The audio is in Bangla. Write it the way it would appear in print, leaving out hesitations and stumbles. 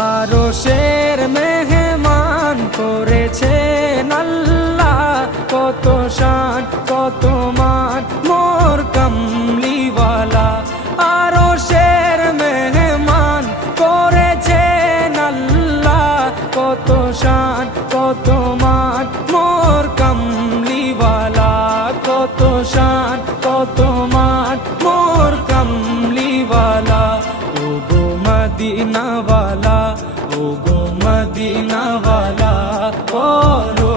আরশের মেহমান করেছেন আল্লাহ, কত শান কত মান মোর কামলিওয়ালা। আরশের মেহমান করেছেন আল্লাহ, কত শান কত মান মোর কামলিওয়ালা, কত শান কত মান মোর কামলিওয়ালা। ও গো মদিনাওয়ালা, ও গো মদিনাওয়ালা, করো